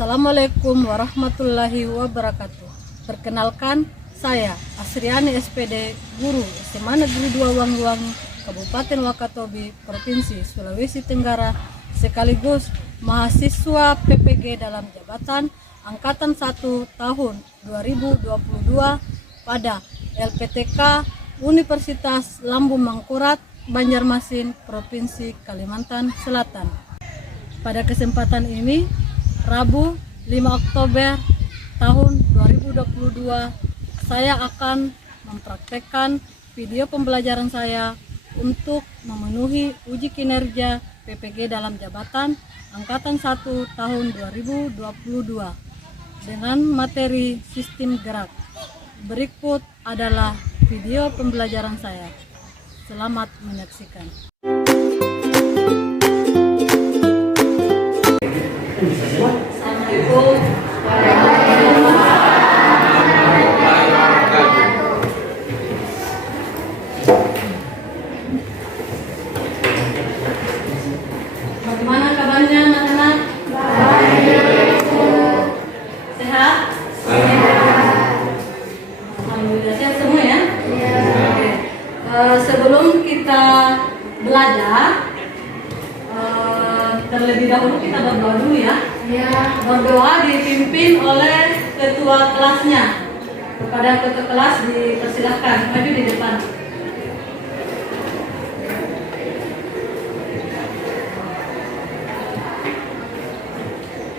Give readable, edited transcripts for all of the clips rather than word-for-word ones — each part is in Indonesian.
Assalamualaikum warahmatullahi wabarakatuh. Perkenalkan, saya Asriani SPD, guru SMA Negeri 2 Wangi-Wangi, Kabupaten Wakatobi, Provinsi Sulawesi Tenggara, sekaligus mahasiswa PPG dalam jabatan Angkatan 1 tahun 2022 pada LPTK Universitas Lambung Mangkurat, Banjarmasin, Provinsi Kalimantan Selatan. Pada kesempatan ini, Rabu 5 Oktober tahun 2022, saya akan mempraktekkan video pembelajaran saya untuk memenuhi uji kinerja PPG dalam jabatan Angkatan 1 tahun 2022 dengan materi sistem gerak. Berikut adalah video pembelajaran saya. Selamat menyaksikan. Assalamualaikum. Bagaimana kabarnya anak-anak? Baik. Sehat? Alhamdulillah sehat semua ya? Iya. Oke. Sebelum kita belajar, terlebih dahulu kita berdoa dulu ya. Berdoa dipimpin oleh ketua kelasnya. Kepada ketua kelas dipersilahkan maju di depan.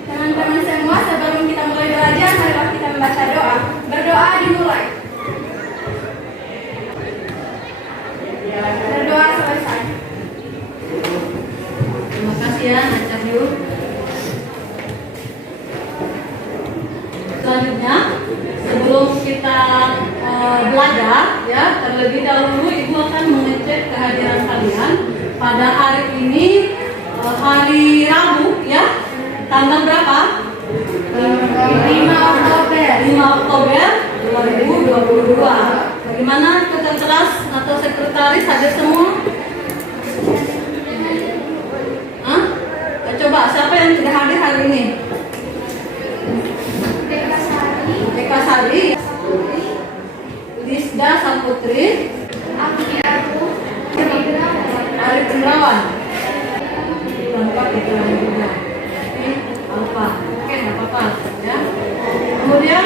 Teman-teman semua, sebelum kita mulai belajar, marilah kita membaca doa. Berdoa dimulai. Berdoa selesai. Terima kasih ya, Nacar Yu. Selanjutnya, sebelum kita belajar ya, terlebih dahulu Ibu akan mengecek kehadiran kalian pada hari ini, hari Rabu ya, tanggal berapa? 5 Oktober 2022. Bagaimana ketua kelas atau sekretaris hadir semua? Hah? Coba siapa yang tidak hadir hari ini? Eka Sari, Lisda Saputri, Arif Bendrawan. Tanpa kita juga. Alfa. Oke, nggak apa-apa ya. Kemudian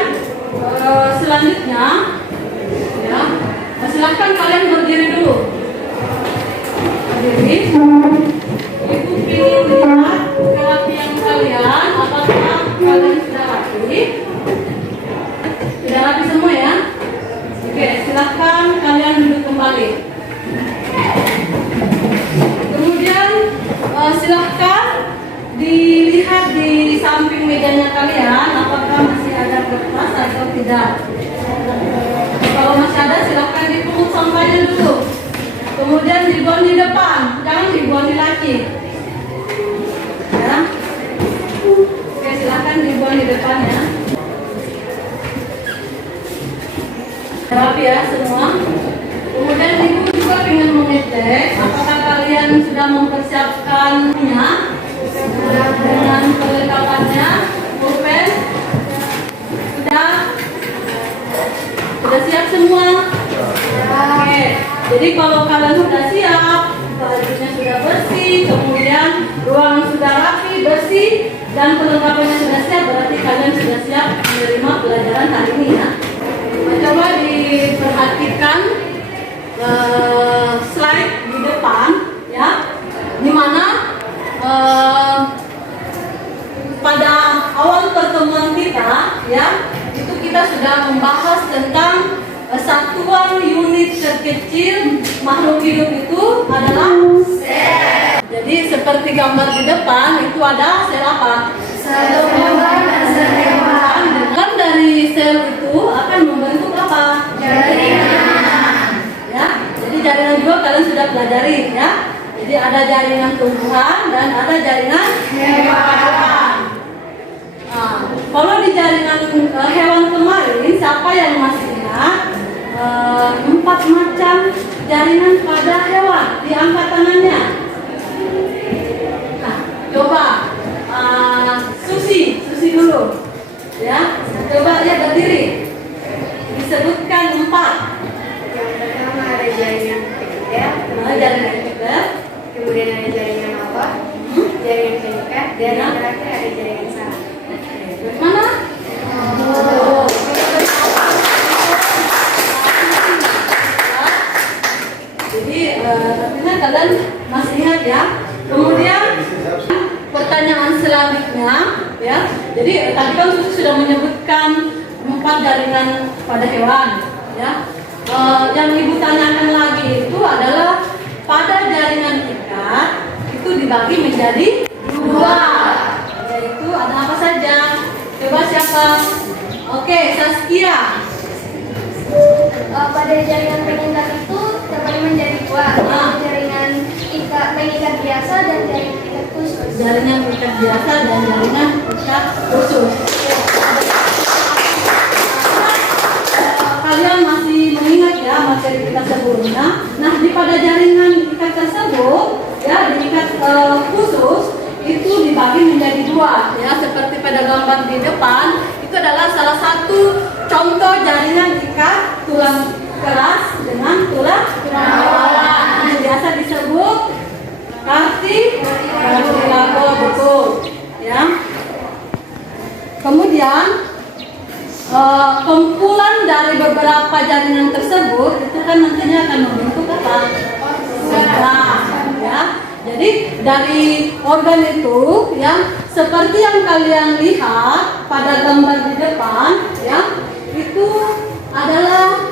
selanjutnya ya, silakan kalian berdiri dulu. Berdiri. Ibu ingin lihat kerapian kalian. Apakah kalian sudah rapi? Sudah rapi semua ya? Oke, silakan kalian duduk kembali. Kemudian silakan dilihat di samping mejanya kalian, apakah masih ada kertas atau tidak. Kalau masih ada, silakan dipungut sampahnya dulu. Kemudian dibuang di depan, jangan dibuang di laci. Ya. Oke, silakan dibuang di depan ya. Rapi ya semua. Kemudian Ibu juga ingin mengecek apakah kalian sudah mempersiapkannya dengan perlengkapannya, pulpen. Sudah siap semua? Oke. Jadi kalau kalian sudah siap, bajunya sudah bersih, kemudian ruangan sudah rapi, bersih, dan perlengkapannya sudah siap, berarti kalian sudah siap menerima pelajaran hari ini ya. Coba diperhatikan slide di depan ya, di mana pada awal pertemuan kita ya, itu kita sudah membahas tentang satuan unit terkecil makhluk hidup itu adalah sel. Jadi seperti gambar di depan itu ada sel apa? Sel keluar dan sel hewan. Dan dari sel itu akan membentuk apa? Jaringan. Ya, jadi jaringan juga kalian sudah pelajari ya. Jadi ada jaringan tumbuhan dan ada jaringan hewan. Nah, kalau di jaringan hewan kemarin, siapa yang masih ingat 4 macam jaringan pada hewan? Diangkat tangannya. Nah, coba Susi dulu. Ya, coba lihat berdiri. Disebutkan 4. Yang pertama ada jaringan ketiga, Jaringan ketiga. kemudian ada jaringan awal, jaringan pengikat, dan yang terakhir ada jaringan saraf. Mana? Oh. Jadi artinya kalian masih ingat ya. Kemudian pertanyaan selanjutnya ya. Jadi tadi kan sudah menyebutkan 4 jaringan pada hewan ya. Yang ibu tanyakan lagi itu adalah pada jaringan ikat itu dibagi menjadi 2. Yaitu ada apa saja? Coba siapa? Oke, Saskia. Pada jaringan pengikat itu terbagi menjadi 2, jaringan pengikat biasa dan jaringan ikat khusus. Jaringan ikat biasa dan jaringan ikat khusus. Kalian masih mengingat ya materi kita sebelumnya. Nah, di pada jaringan ikat tersebut ya, di ikat khusus itu dibagi menjadi 2 ya, seperti pada gambar di depan. Itu adalah salah satu contoh jaringan ikat tulang keras dengan tulang rawan. Biasa disebut kartilagol, betul ya. Kemudian kumpulan dari beberapa jaringan tersebut itu kan nantinya akan membentuk apa? Organ ya. Jadi dari organ itu ya, seperti yang kalian lihat pada gambar di depan ya, itu adalah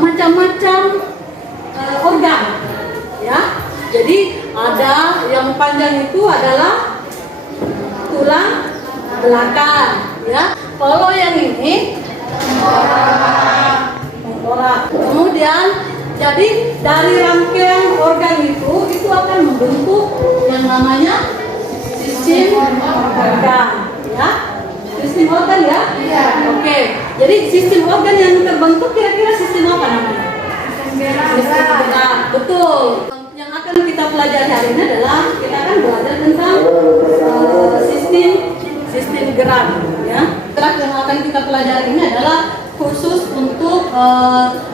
macam-macam organ ya. Jadi ada yang panjang itu adalah tulang belakang ya. Kalau yang ini tengkorak. Kemudian jadi dari rangkaian organ itu akan membentuk yang namanya sistem organ ya. Sistem organ ya? Iya. Oke. Jadi sistem organ yang terbentuk kira-kira sistem apa namanya? Sistem gerak. Betul. Yang akan kita pelajari hari ini adalah kita akan belajar tentang sistem gerak ya. Gerak yang akan kita pelajari ini adalah khusus untuk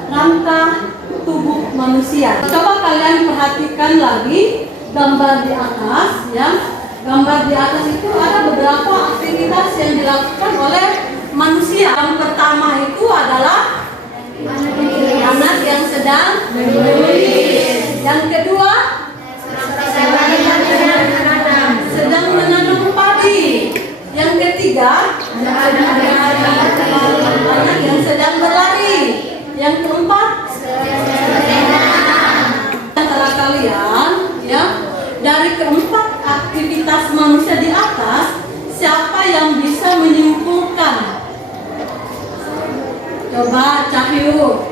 langkah tubuh manusia. Coba kalian perhatikan lagi gambar di atas ya. Gambar di atas itu ada beberapa aktivitas yang dilakukan oleh manusia. Yang pertama itu adalah anak yang sedang menulis. Yang kedua sedang menanam padi. Yang ketiga anak yang sedang berlari. Yang keempat antara kalian ya, dari keempat aktivitas manusia di atas, siapa yang bisa menyimpulkan? Coba Cahyo.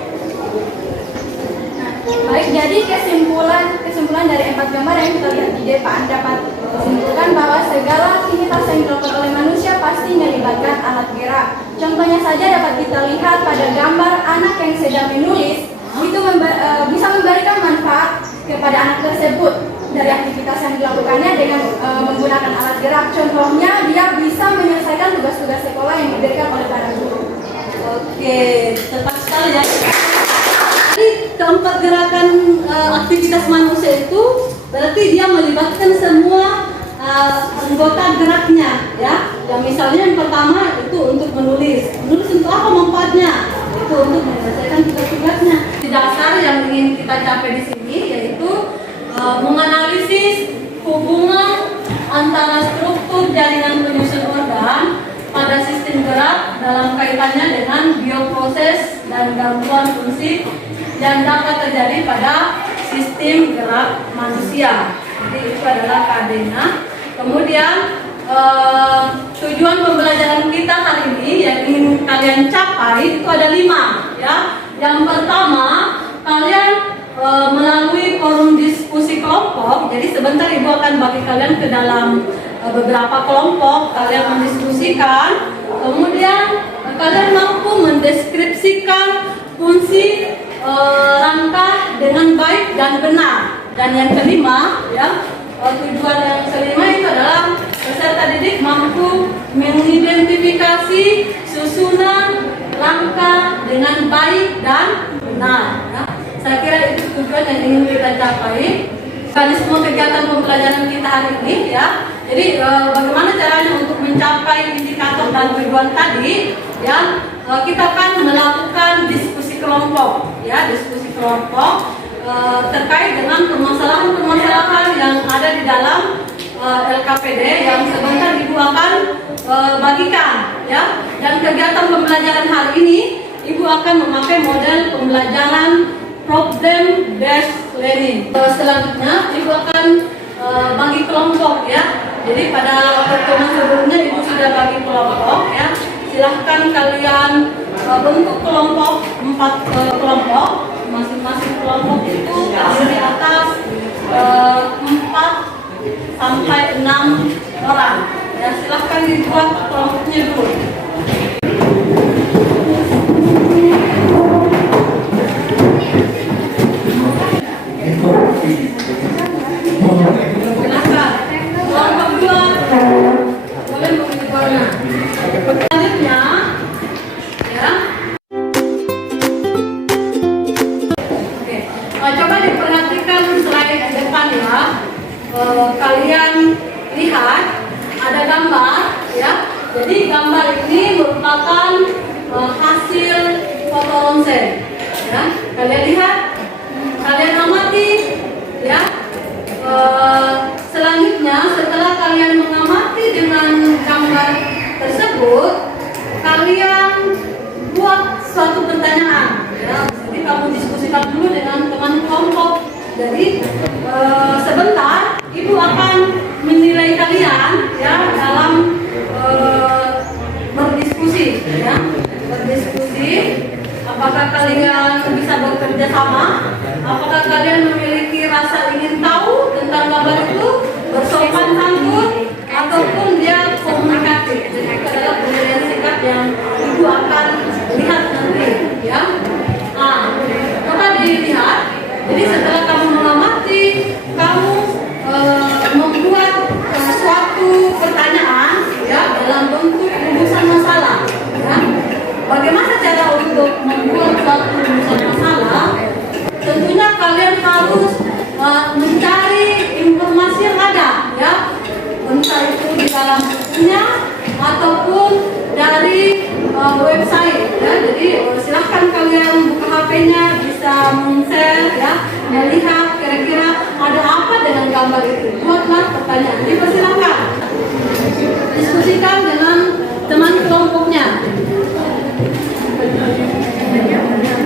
Baik, jadi kesimpulan dari 4 gambar yang kita lihat di depan dapat disimpulkan bahwa segala aktivitas yang dilakukan oleh manusia pasti melibatkan alat gerak. Contohnya saja dapat kita lihat pada gambar anak yang sedang menulis, itu bisa memberikan manfaat kepada anak tersebut dari aktivitas yang dilakukannya dengan menggunakan alat gerak. Contohnya dia bisa menyelesaikan tugas-tugas sekolah yang diberikan oleh para guru. Oke, tepat sekali ya. Jadi keempat gerakan aktivitas manusia itu berarti dia melibatkan semua anggota geraknya ya. Yang misalnya yang pertama itu untuk menulis. Menulis untuk apa manfaatnya? Itu untuk menyelesaikan tugas-tugasnya. Di dasar yang ingin kita capai di sini yaitu menganalisis hubungan antara struktur jaringan penyusun organ pada sistem gerak dalam kaitannya dengan bioproses dan gangguan fungsi yang dapat terjadi pada sistem gerak manusia. Jadi itu adalah kadena. Kemudian tujuan pembelajaran kita hari ini yang ingin kalian capai itu ada 5 ya. Yang pertama, kalian melalui forum diskusi kelompok. Jadi sebentar Ibu akan bagi kalian ke dalam beberapa kelompok, kalian mendiskusikan, kemudian kalian mampu mendeskripsikan fungsi langkah dengan baik dan benar. Dan yang kelima ya, tujuan yang kelima itu adalah peserta didik mampu mengidentifikasi susunan langkah dengan baik dan benar. Ya. Saya kira itu tujuan yang ingin kita capai. Mekanisme kegiatan pembelajaran kita hari ini, ya. Jadi bagaimana caranya untuk mencapai indikator dan tujuan tadi? Ya, kita akan melakukan diskusi kelompok, ya, diskusi kelompok terkait dengan permasalahan-permasalahan yang ada di dalam LKPD yang sebentar Ibu akan bagikan, ya. Dan kegiatan pembelajaran hari ini Ibu akan memakai model pembelajaran problem based learning. Selanjutnya Ibu akan bagi kelompok, ya. Jadi pada pertemuan sebelumnya Ibu sudah bagi kelompok, ya. Silahkan kalian bentuk kelompok 4 kelompok. Masing-masing kelompok itu terdiri atas 4 sampai 6 orang. Ya, silahkan dibuat kelompoknya dulu. Silahkan. Kelompok 2 boleh memilih warna. Selanjutnya, ya. Oke, coba diperhatikan slide depan, ya. Kalian lihat ada gambar, ya. Jadi gambar ini merupakan hasil foto ronsen, ya. Kalian lihat, kalian amati, ya. Selanjutnya setelah kalian mengamati dengan gambar tersebut, kalian buat suatu pertanyaan, ya. Jadi kamu diskusikan dulu dengan teman kelompok. Jadi sebentar Ibu akan menilai kalian, ya, dalam berdiskusi, ya. Berdiskusi, apakah kalian bisa bekerja sama, apakah kalian memiliki rasa ingin tahu tentang gambar itu, bersopan santun, ataupun dia komunikatif. Jadi itu adalah penilaian singkat yang Ibu akan lihat nanti, ya. Nah, coba dilihat. Jadi setelah kamu mengamati, kamu membuat suatu pertanyaan, ya, dalam bentuk rumusan masalah, ya. Bagaimana cara untuk membuat suatu rumusan masalah? Tentunya kalian harus mencari informasi yang ada, ya, entah itu di dalam bukunya ataupun dari website, ya. Jadi silahkan kalian buka HP-nya, bisa men-share, ya, melihat kira-kira ada apa dengan gambar itu. Buatlah pertanyaan. Dipersilakan diskusikan dengan teman kelompoknya.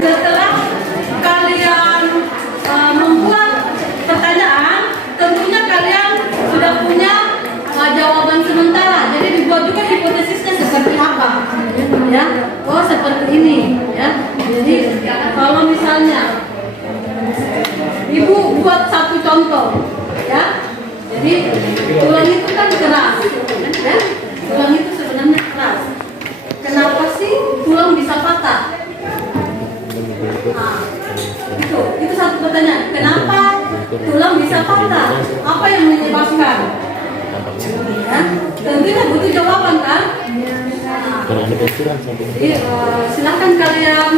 Setelah kalian membuat pertanyaan, tentunya kalian sudah punya jawaban sementara. Jadi dibuat juga hipotesisnya seperti apa, ya. Oh, seperti ini, ya. Jadi kalau misalnya Ibu buat satu contoh, ya. Jadi tulang itu kan keras, ya. Tulang itu sebenarnya keras. Kenapa sih tulang bisa patah? Nah, itu satu pertanyaan. Kenapa tulang bisa patah? Apa yang menyebabkan? Ya, tentunya butuh jawaban, kan? Nah, jadi silakan kalian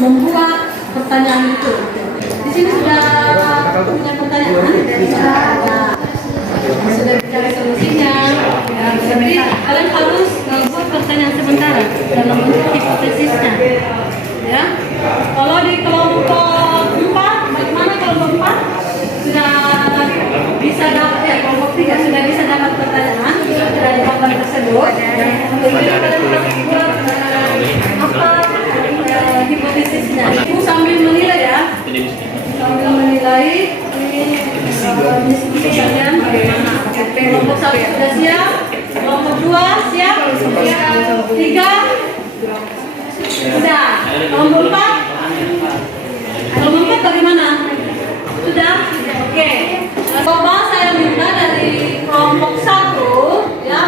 membuat pertanyaan itu. Di sini sudah punya pertanyaan, sudah mencari solusinya. Ya, jadi kalian harus buat pertanyaan sementara dalam bentuk hipotesisnya. Ya, kalau di kelompok 4, bagaimana kelompok 4 sudah bisa dapat, ya, kelompok 3 sudah bisa dapat pertanyaan dari gambar tersebut. Tentunya kalian harus buat apa hipotesisnya. Ibu sambil menilai, ya, sambil menilai diskusi kalian bagaimana. Kelompok 1 sudah siap, kelompok 2 siap, 3 sudah, kelompok 4 bagaimana? Sudah? Oke. Coba saya minta dari kelompok 1, ya,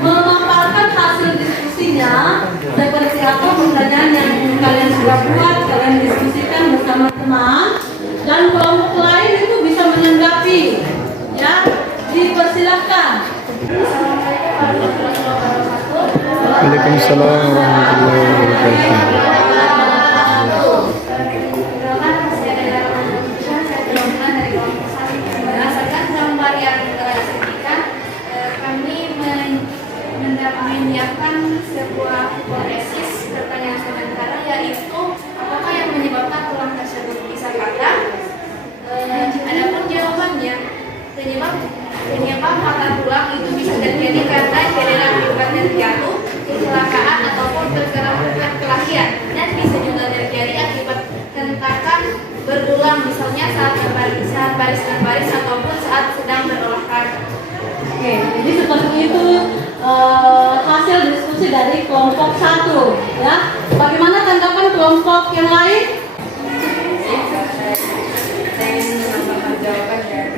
memaparkan hasil diskusinya seperti apa pertanyaan yang kalian sudah buat, kalian diskusikan bersama teman, dan kelompok lain itu bisa menanggapi, ya. Dipersilakan Waalaikumsalam warahmatullahi wabarakatuh. Berdasarkan gambar yang telah disediakan, kami menyiapkan sebuah hipotesis pertanyaan sementara, yaitu apakah yang menyebabkan tulang tersebut bisa patah. Adapun jawabannya, penyebab patah tulang itu bisa terjadi karena cedera akibat terjatuh, kecelakaan ataupun perkelahian, dan bisa juga terjadi akibat hentakan berulang, misalnya saat baris berbaris ataupun saat sedang berolahraga. Oke, jadi seperti itu hasil diskusi dari kelompok 1 ya. Bagaimana tanggapan kelompok yang lain? Saya ingin menambahkan jawaban dari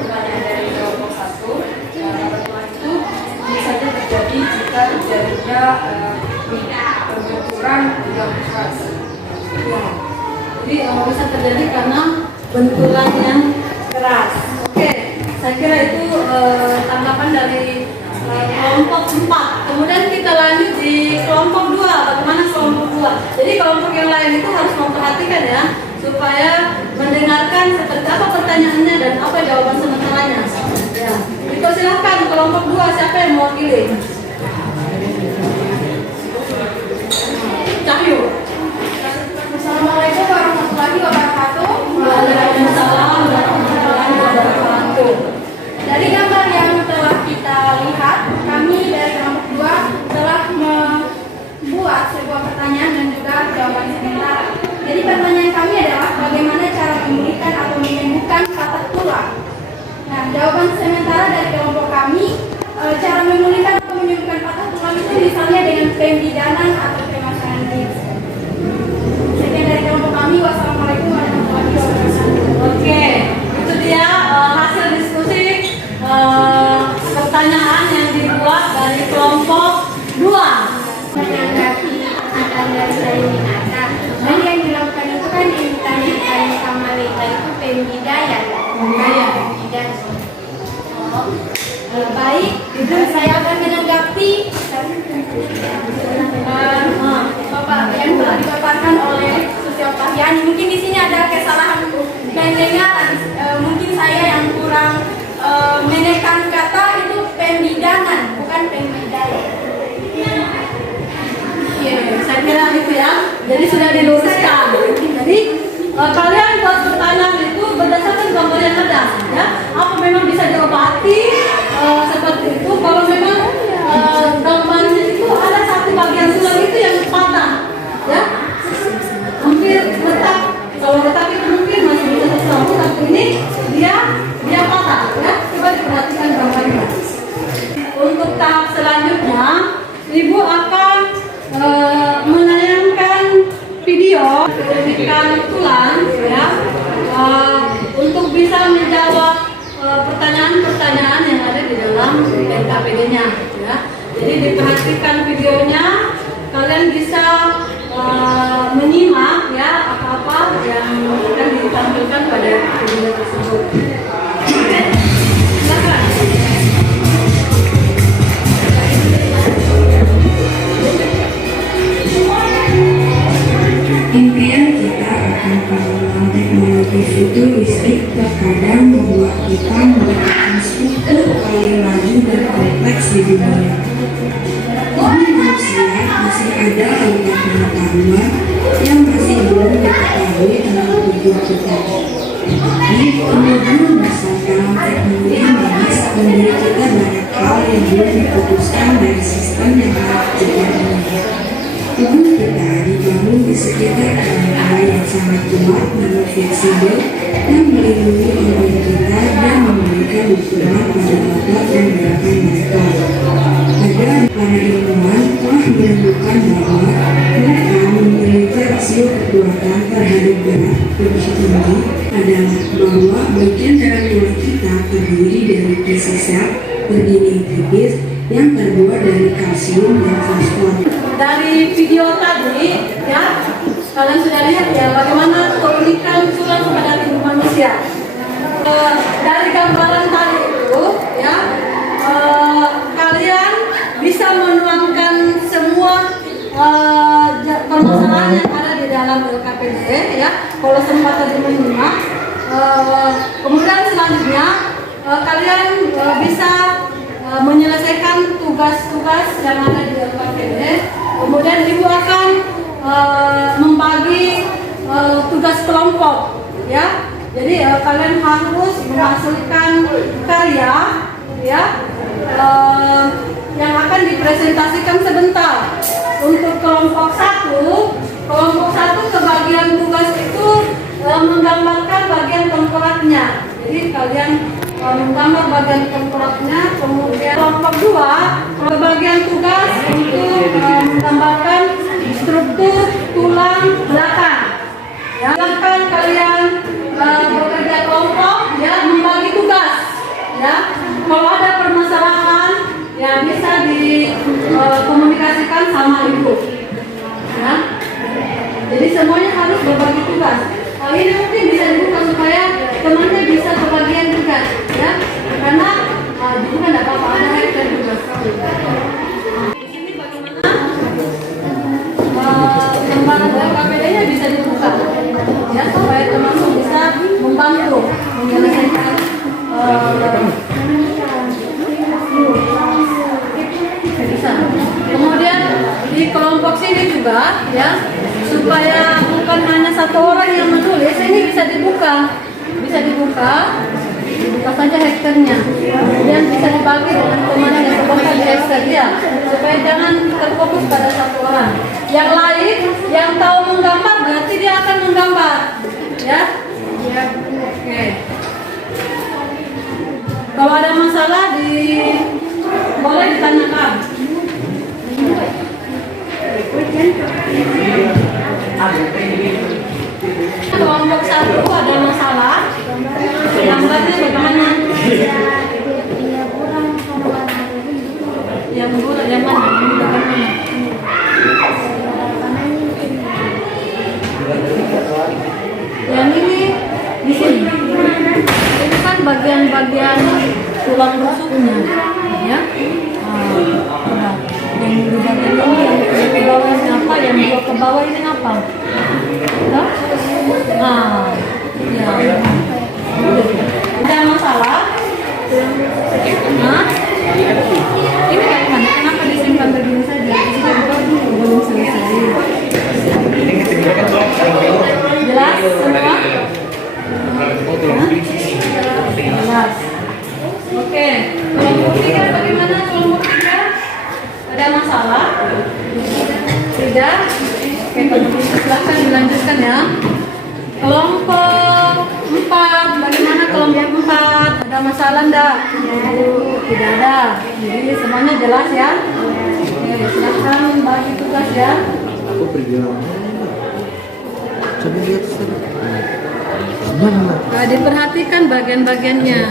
pertanyaan dari kelompok 1. Pertemuan itu bisa terjadi jika terjadinya benturan yang keras. Ya. Jadi bisa terjadi karena benturan yang keras. Oke, saya kira itu tanggapan dari kelompok 4. Kemudian kita lanjut di kelompok 2. Bagaimana kelompok 2? Jadi kelompok yang lain itu harus memperhatikan ya, supaya mendengarkan seperti apa pertanyaannya dan apa jawaban sementaranya. Ya, dipersilahkan kelompok 2, siapa yang mewakili? Cahyo. Assalamualaikum warahmatullahi wabarakatuh. Waalaikumsalam warahmatullahi wabarakatuh. Dari gambar yang telah kita lihat, kami dari kelompok 2 telah membuat sebuah pertanyaan dan juga jawaban sementara. Jadi pertanyaan kami adalah bagaimana cara memulihkan atau menyembuhkan patah tulang. Nah, jawaban sementara dari kelompok kami, cara memulihkan atau menyembuhkan patah tulang itu misalnya dengan pembidanan atau pemasangan gips. Sekian dari kelompok kami. Wassalamualaikum warahmatullahi wabarakatuh. Oke, itu dia hasil diskusi pertanyaan yang dibuat dari kelompok 2. Menanggapi perkataan dari saya Minata, dan yang dilakukan itu kan intan sama Lita itu pembidayaan. Baik, saya akan menanggapi Bapak yang telah dipaparkan oleh Susi Oktaviani. Mungkin di sini ada kesalahan pendengaran. Mungkin saya yang kurang menekan kata itu pembidanan, bukan pembidayaan. Saya kira itu ya. Jadi sudah diluruskan. Jadi kalian buat pertanyaan itu berdasarkan gambar yang ada, ya. Apa memang bisa diobati seperti itu? Kalau memang gambarnya itu ada satu bagian tulang itu yang patah, ya, hampir retak. Kalau retak itu mungkin masih bisa tersambung, tapi ini dia patah, ya. Coba diperhatikan gambarnya. Untuk tahap selanjutnya, Ibu akan menayangkan video keunikan tulang ya, untuk bisa menjawab pertanyaan-pertanyaan yang ada di dalam NKPD-nya ya. Jadi diperhatikan videonya, kalian bisa menyimak ya apa-apa yang akan ditampilkan pada video tersebut. Silakan. Impian kita akan pengembangan teknologi futuristik terkadang membuat kita mendapatkan struktur paling maju dan kompleks di dunia. Tubuh manusia masih ada banyak pengetahuan yang masih belum diketahui tentang tubuh kita. Di kemudian besar dalam teknologi medis memberi kita banyak hal yang belum diputuskan dari sistem yang telah terjadi. Tubuh kita dibangun di sekitar kerangka yang sangat kuat dan fleksibel yang melindungi organ kita dan memberikan dukungan pada otot dan gerakan mereka. Para ilmuwan telah menemukan bahwa mereka memiliki rasio kekuatan terhadap gerak lebih tinggi adalah bahwa bagian dalam tulang kita terdiri dari tisi sel berdinding tipis yang terbuat dari kalsium dan fosfor. Dari video tadi ya, kalian sudah lihat ya bagaimana keunikan tulang pada tubuh manusia. Dari gambaran tadi itu ya, kalian bisa menuangkan semua permasalahan yang ada di dalam LKPD ya, kalau sempat tadi menyimak. Kemudian selanjutnya kalian bisa menyelesaikan tugas-tugas yang ada di LKPD. Kemudian ibu akan membagi tugas kelompok ya. Jadi kalian harus menghasilkan karya ya yang akan dipresentasikan sebentar. Untuk kelompok satu kebagian tugas itu menggambarkan bagian tengkoraknya. Jadi kalian menggambar bagian tengkoraknya. Kemudian kelompok 2 kebagian tugas untuk menggambarkan struktur tulang belakang. Ya, silakan kalian bekerja kelompok ya, membagi tugas ya. Kalau ada permasalahan ya bisa dikomunikasikan sama ibu ya. Jadi semuanya harus berbagi tugas. Ini mungkin bisa dibuka supaya temannya bisa berbagian tugas ya, karena juga tidak apa-apa ada hektar tugas. Di sini bagaimana lembaran LKPD-nya bisa dibuka ya, supaya teman-teman bisa membantu menyelesaikan bisa. Kemudian di kelompok sini juga ya, supaya bukan hanya satu orang yang menulis, ini bisa dibuka saja hektarnya, kemudian bisa dibagi dengan teman yang sebentar di hektar ya, supaya jangan terfokus pada satu orang. Yang lain yang tahu menggambar berarti dia akan menggambar ya. Oke. Kalau ada masalah boleh ditanyakan. Kelompok 1 ada masalah, gambarnya bagaimana? Yang mana? Yang ini di sini. Ini kan bagian-bagian tulang rusuknya, ya. Yang di bagian ini yang ke bawah ini apa? Yang dua ke bawah ini apa? Ya? Ya. Ada masalah? Ini kayak mana? Kenapa disimpan begini saja? Belum selesai. Jelas semua? Jelas. Oke. Kelompok 3 bagaimana? Kelompok 3 ada masalah? Tidak? Oke, kalau begitu silahkan dilanjutkan ya. Kelompok 4 bagaimana? Kelompok 4 ada masalah enggak? Tidak ada. Jadi semuanya jelas ya. Oke, silahkan bagi tugas ya. Aku pergi coba lihat diperhatikan bagian-bagiannya.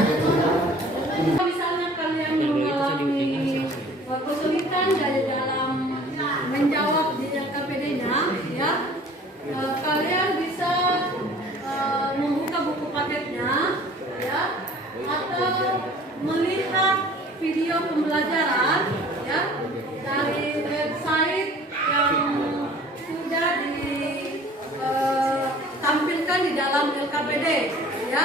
Misalnya kalian mengalami kesulitan dari dalam menjawab di LKPD-nya, ya, kalian bisa membuka buku paketnya, ya, atau melihat video pembelajaran, ya, dari website yang sudah ditampilkan di dalam LKPD, ya.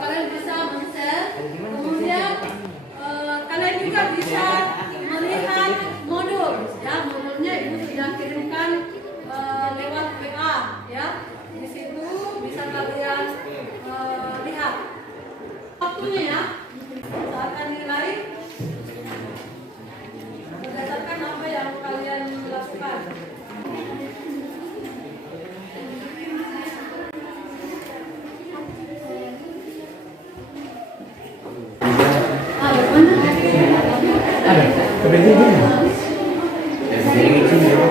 Kalian bisa men-share, kemudian kalian juga bisa melihat modul, ya. Modulnya ibu sudah kirimkan lewat WA, ya. Di situ bisa kalian lihat waktunya, ya. Saat akan nilai berdasarkan apa yang kalian lakukan.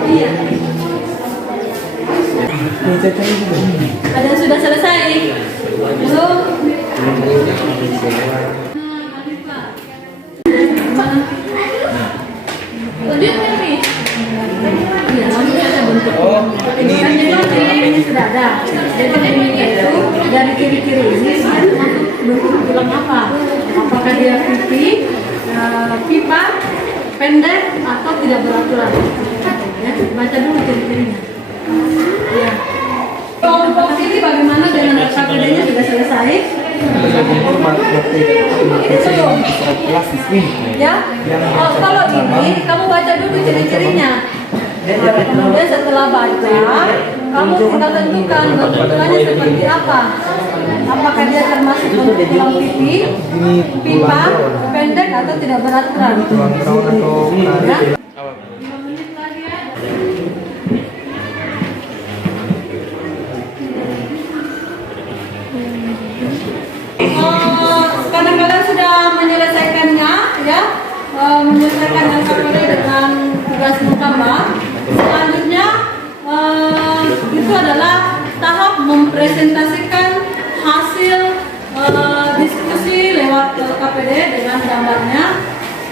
Iya. Ada yang sudah selesai? Belum? Lanjutkan nih. Iya, nanti ada bentuk. Ini kan ini sudah ada. Jadi ini itu dari kiri-kiri ini kan bentuk tulang apa? Apakah dia pipi, pipa, pendek atau tidak beraturan? baca dulu ciri-cirinya. Ya. Kelompok ini bagaimana dengan KPD-nya sudah selesai? Ya. Oh, kalau ini kamu baca dulu ciri-cirinya. Kemudian setelah baca, kamu tinggal tentukan bentukannya seperti apa. Apakah dia termasuk bentuk tulang pipi, pipa, pendek atau tidak beraturan? Ya. Karena kalian sudah menyelesaikannya, ya, menyelesaikan LKPD dengan tugas menggambar. Selanjutnya itu adalah tahap mempresentasikan hasil diskusi lewat KPD dengan gambarnya.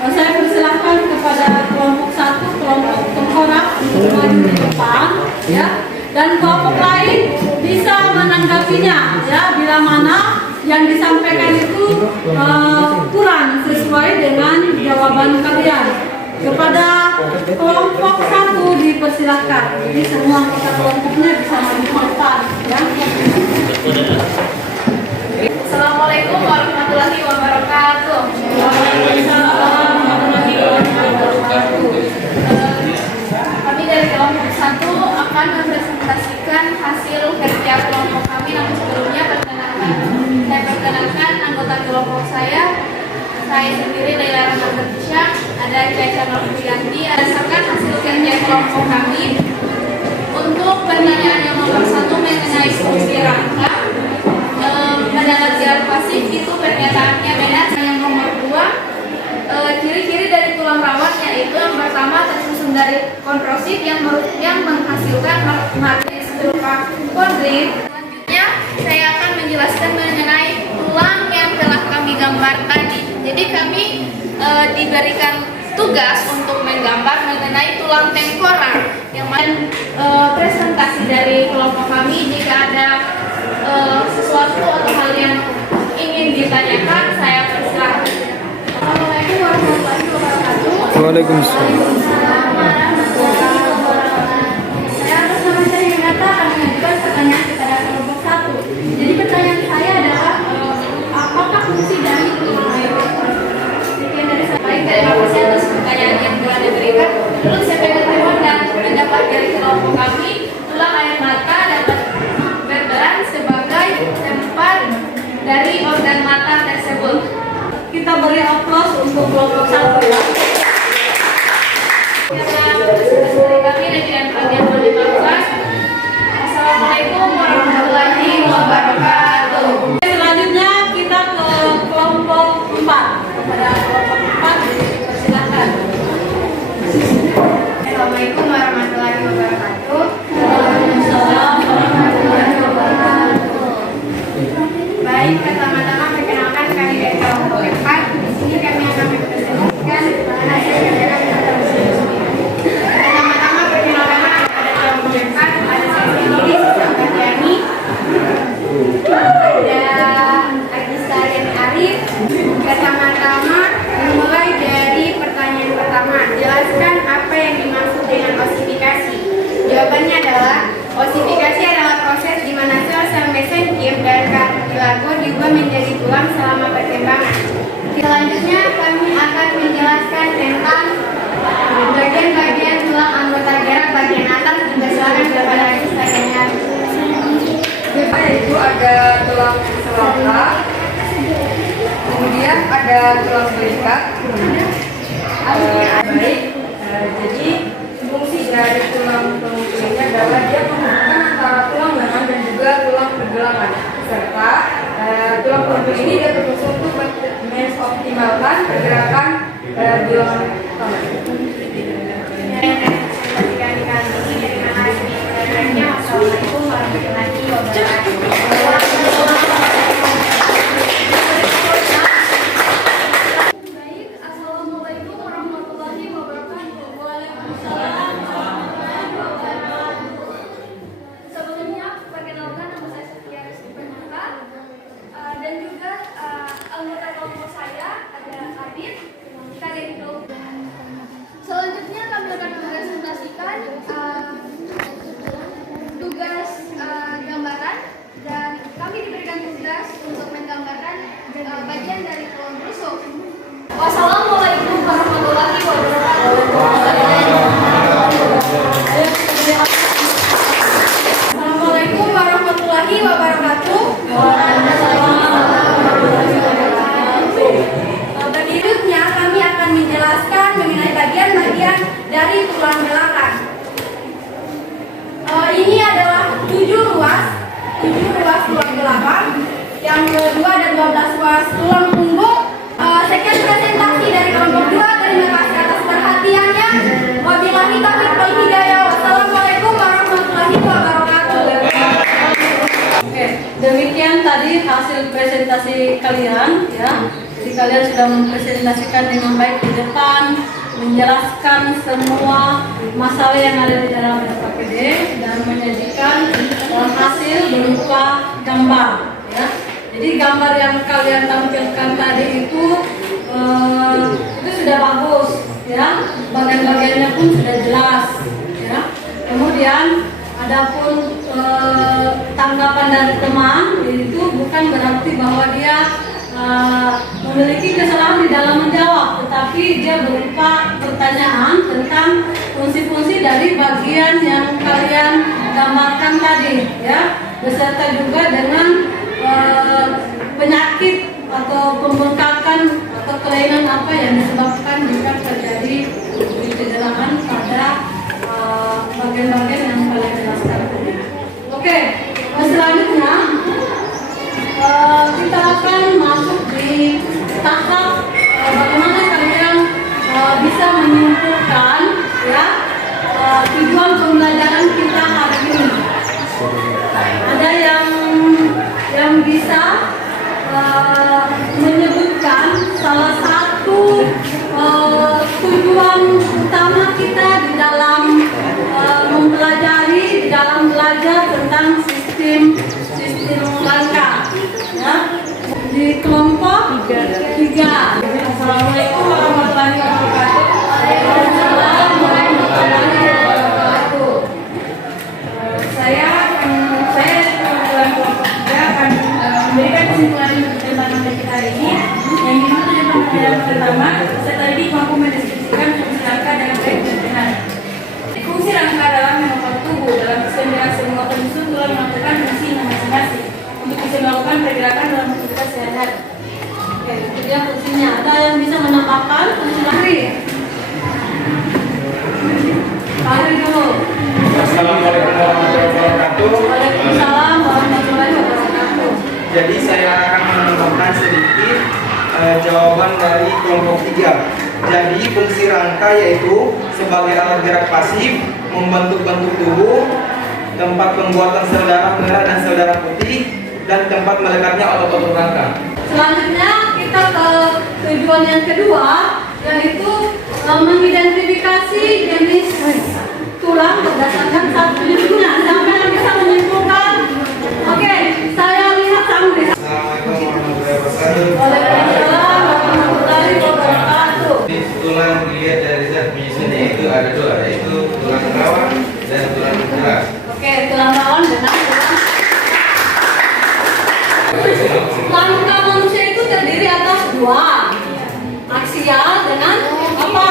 Saya persilahkan kepada kelompok 1, kelompok tengkorak untuk maju di depan, ya, dan kelompok lain bisa menanggapinya, ya, bila mana yang disampaikan itu kurang sesuai dengan jawaban kalian. Kepada kelompok 1 dipersilahkan. Jadi semua anggota kelompoknya bisa maju ke depan, ya. Assalamualaikum warahmatullahi wabarakatuh. Waalaikumsalam warahmatullahi wabarakatuh. Kami dari kelompok 1 akan mempresentasikan hasil kerja kelompok kami. Namun sebelumnya saya perkenalkan anggota kelompok saya. Saya sendiri Laila Rahmatisya, ada Caca Nurfianti. Berdasarkan hasil kerja kelompok kami, untuk pertanyaan yang nomor 1 mengenai fungsi rangka pada latihan pasif itu pernyataannya benar. Yang nomor 2, ciri-ciri dari tulang rawan yaitu yang pertama tersusun dari kondrosit yang menghasilkan matris berupa kondrit. Selanjutnya saya akan menjelaskan mengenai tulang yang telah kami gambar tadi. Jadi kami diberikan tugas untuk menggambar mengenai tulang tengkorak. Yang mana presentasi dari kelompok kami, jika ada sesuatu atau hal yang ingin ditanyakan, saya persilahkan. Assalamualaikum warahmatullahi wabarakatuh. Waalaikumsalam. Saya atas nama Cari Renata akan mengajukan pertanyaan kepada kelompok 1. Jadi pertanyaan saya adalah apakah fungsi dari tulang air? Sekian dari saya. Baik, terima kasih atas pertanyaan yang telah diberikan. Lalu saya pengetahuan dan pendapat dari kelompok kami, tulang air mata dapat berperan sebagai tempat dari organ mata tersebut. Kita beri aplaus untuk kelompok 1, ya. Presentasi dari kami dan bagian dimaafkan. Assalamualaikum warahmatullahi wabarakatuh. Selanjutnya kita ke kelompok 4. Kepada kelompok 4 silakan. Assalamualaikum warahmatullahi wabarakatuh. Waalaikumsalam warahmatullahi wabarakatuh. Baik, pertama-tama perkenalkan kami dari kelompok 4. Di sini kami akan mempresentasikan hasil kerja kami pada musim ini. Pertama-tama perkenalkan kepada kelompok 4. Ada saya sendiri, Sisam Katiani. Ada Agista Riani Arif. Pertama-tama dimulai dari pertanyaan pertama. Jelaskan apa yang dimaksud dengan osifikasi. Jawabannya adalah osifikasi adalah proses di mana sel-sel mesenkim dan kartilago diubah menjadi tulang selama perkembangan. Selanjutnya kami akan menjelaskan tentang bagian-bagian tulang anggota gerak bagian atas. Dipersilakan kepada Agista Riani Arif. Yaitu ada tulang selangka, kemudian ada tulang belikat. Baik, jadi fungsi dari tulang pengungsi ini adalah dia menghubungkan antara tulang lengan dan juga tulang pergelangan, serta tulang pengungsi ini dia berfungsi untuk mengoptimalkan pergerakan bilangan tangan. Assalamualaikum warahmatullahi wabarakatuh. Baik, assalamualaikum warahmatullahi wabarakatuh. Waalaikumsalam warahmatullahi wabarakatuh. Sebelumnya perkenalkan nama saya Sofia Rizky Pernata dan juga anggota kelompok saya ada Adit. Kita dari kelompok. Selanjutnya kami akan mempresentasikan Wassalamualaikum warahmatullahi wabarakatuh. Assalamualaikum warahmatullahi wabarakatuh. Berikutnya kami akan menjelaskan mengenai bagian-bagian dari tulang belakang. Ini adalah 7 ruas tulang belakang. Yang kedua ada 12 ruas tulang punggung. Sekian presentasi dari kelompok 2. Terima kasih atas perhatiannya. Wabillahi taufiq wal hidayah. Wassalamualaikum warahmatullahi wabarakatuh. Oke, demikian tadi hasil presentasi kalian ya. Jadi kalian sudah mempresentasikan dengan baik di depan, menjelaskan semua masalah yang ada di dalam SKPD dan menyajikan hasil berupa gambar ya. Jadi gambar yang kalian tampilkan tadi itu sudah bagus ya. Bagian-bagiannya pun sudah jelas ya. Kemudian adapun tanggapan dari teman itu bukan berarti bahwa dia memiliki kesalahan di dalam menjawab, tetapi dia berupa pertanyaan tentang fungsi-fungsi dari bagian yang kalian gambarkan tadi ya, beserta juga dengan penyakit atau pembengkakan atau kelainan apa yang disebabkan jika terjadi kecederaan pada bagian-bagian yang kalian jelaskan tadi. Oke, selanjutnya kita akan masuk di tahap bagaimana kalian bisa menyimpulkan ya tujuan pembelajaran kita hari ini. Ada yang bisa menyebutkan salah satu tujuan utama kita di dalam mempelajari, di dalam belajar tentang sistem langkah ya, di kelompok 3. Assalamualaikum warahmatullahi wabarakatuh. Waalaikumsalam warahmatullahi wabarakatuh. Saya kelompok 3 akan memberikan kesimpulan tentang materi hari ini. Yang dimana yang pertama, saya tadi mampu mendeskripsikan fungsi rangka dengan baik dan benar. Fungsi rangka dalam menopang tubuh dalam sistem dengan semua penyusun telah melakukan fungsinya masing-masing untuk bisa melakukan pergerakan dalam aktivitas sehari-hari. Oke, itu dia fungsinya. Ada yang bisa menambahkan fungsi lari? Lari dulu. Assalamualaikum warahmatullahi wabarakatuh. Waalaikumsalam warahmatullahi wabarakatuh. Jadi saya akan menambahkan sedikit jawaban dari kelompok 3. Jadi fungsi rangka yaitu sebagai alat gerak pasif, membentuk-bentuk tubuh, tempat pembuatan sel darah merah dan sel darah putih, dan tempat melekatnya otot-otot rangka. Selanjutnya kita ke tujuan yang kedua, yaitu mengidentifikasi jenis tulang berdasarkan satu unitnya. Siapa yang bisa menyimpulkan? Oke, saya lihat sambil. Assalamualaikum warahmatullahi wabarakatuh. Waalaikumsalam warahmatullahi wabarakatuh. Tulang dilihat dari zat penyusunnya itu ada 2, yaitu tulang rawan dan tulang gerak. Oke, tulang rawan dengan langkah manusia itu terdiri atas 2, aksial dengan apa?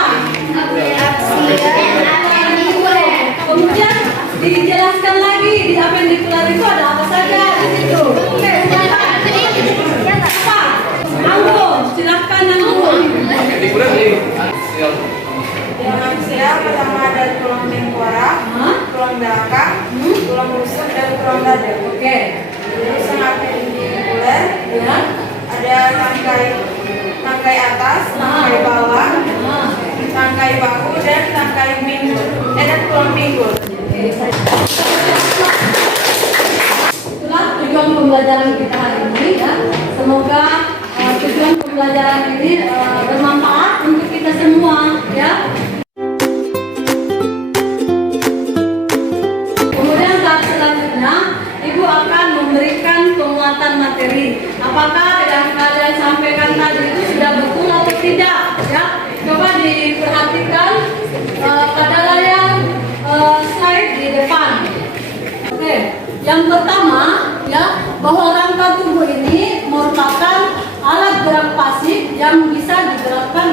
Kemudian dijelaskan lagi di apendikular itu ada apa saja di situ. Oke, apa? Anggo, silakan Anggo. Apendikular Yang aksial pertama ada tulang tengkorak, tulang belakang, tulang rusuk dan tulang dada. Oke, Terus yang apendikuler ya. ada tangkai atas, tangkai bawah, tangkai bahu dan tangkai pinggul. Dan tulang pinggul. Itulah tujuan pembelajaran kita hari ini ya. Semoga tujuan pembelajaran ini bermanfaat untuk kita semua ya. Kemudian tahap selanjutnya Ibu akan memberikan penguatan materi. Apakah yang kalian sampaikan tadi itu sudah betul atau tidak ya? Coba diperhatikan pada layar slide di depan. Oke, yang pertama ya, bahwa rangka tubuh ini merupakan alat gerak pasif yang bisa digerakkan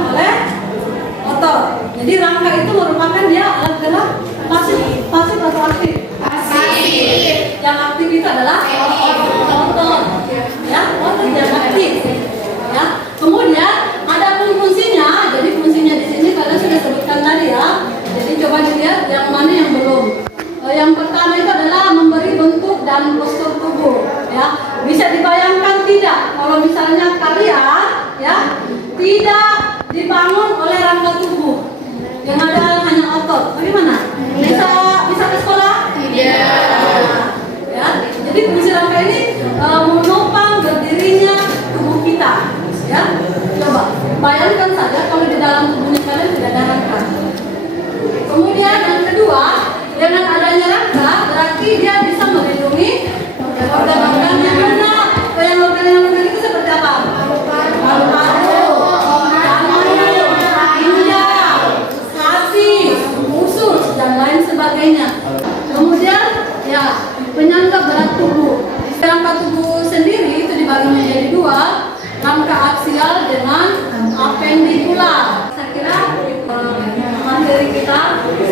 menopang berdirinya tubuh kita. Ya, coba bayangkan saja kalau di dalam tubuhnya kalian tidak ada rangka. Kemudian yang kedua, dengan adanya rangka berarti dia bisa melindungi organ-organ yang mana. Yang organ itu seperti apa? Paru-paru, jantung, ginjal, hati, usus dan lain sebagainya. Kemudian ya penyangga berat tubuh. Rangka tubuh sendiri itu dibagi menjadi dua, rangka aksial dengan apendikular. Saya kira materi kita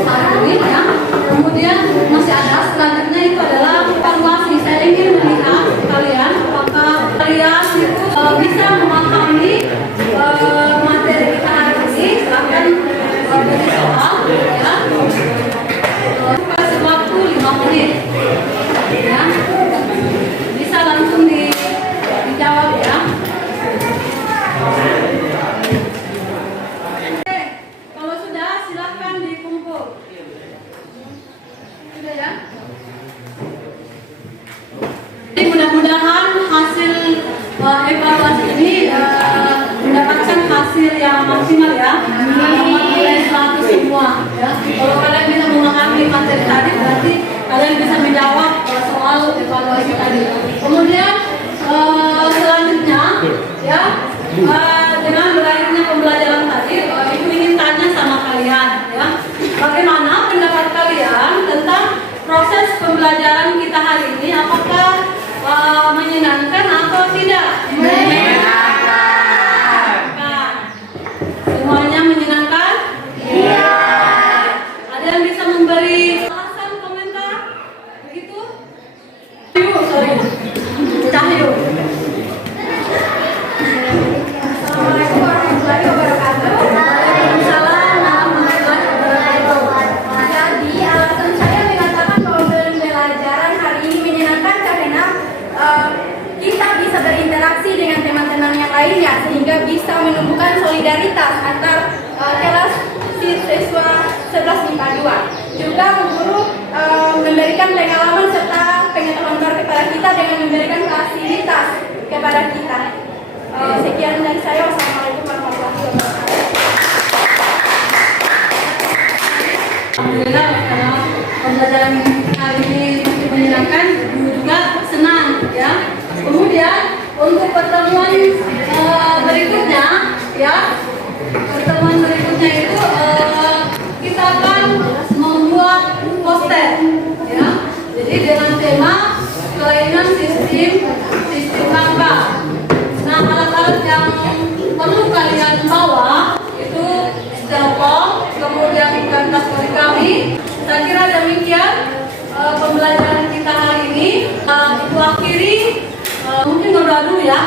hari ini ya. Kemudian masih ada selanjutnya itu adalah evaluasi. Saya ingin melihat kalian apakah kalian itu bisa memahami materi kita hari ini. Akan beri soal ya. Kasih waktu 5 menit ya. Bisa langsung dijawab ya. Oke, kalau sudah silakan dikumpul. Sudah ya? Jadi mudah-mudahan hasil evaluasi ini mendapatkan hasil yang maksimal ya. Dapat nilai 100 semua ya. Kalau kalian bisa memahami materi tadi berarti kalian bisa menjawab soal evaluasi tadi. Kemudian selanjutnya ya, dengan berakhirnya pembelajaran tadi, ibu ingin tanya sama kalian ya, bagaimana pendapat kalian tentang proses pembelajaran kita hari ini? Apakah menyenangkan atau tidak? Menyenangkan. Semuanya menyenangkan? Iya. Ada yang bisa memberi alasan, komentar? Begitu? Sorry. Cahyo. Assalamualaikum warahmatullahi wabarakatuh. Waalaikumsalam warahmatullahi wabarakatuh. Jadi alasan saya mengatakan bahwa pembelajaran hari ini menyenangkan karena kita bisa berinteraksi dengan teman-teman yang lainnya sehingga bisa menumbuhkan solidaritas antar kelas siswa 11 MIPA 2. Juga guru memberikan pengalaman serta pengetahuan baru kepada kita dengan memberikan fasilitas kepada kita. Sekian dari saya. Wassalamualaikum warahmatullahi wabarakatuh. Alhamdulillah karena pembelajaran hari ini cukup menyenangkan, juga senang ya. Kemudian untuk pertemuan berikutnya ya, pertemuan berikutnya itu kita akan membuat poster ya. Jadi dengan tema kelainan sistem rangka. Nah, alat-alat yang perlu kalian bawa itu styrofoam, kemudian kertas origami. Saya kira demikian pembelajaran kita hari ini. Ibu akhiri mungkin berdoa dulu ya.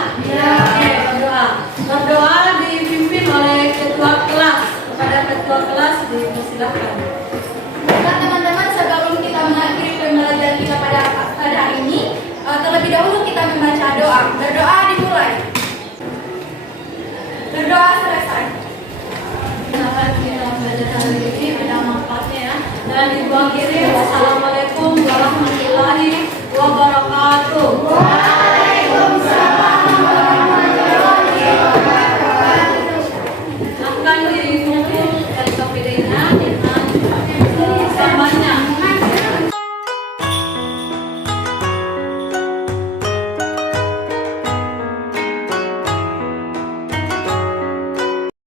Berdoa dipimpin oleh ketua kelas. Kepada ketua kelas dipersilakan. Nah, teman-teman, sebelum kita mengakhiri pembelajaran kita pada hari ini, terlebih dahulu kita membaca doa. Berdoa dimulai. Berdoa selesai. Semoga kita belajar hari ini ada manfaatnya ya. Dan ibu akhiri, wassalamualaikum warahmatullahi wabarakatuh. Waalaikumsalam warahmatullahi wabarakatuh. Akan diikuti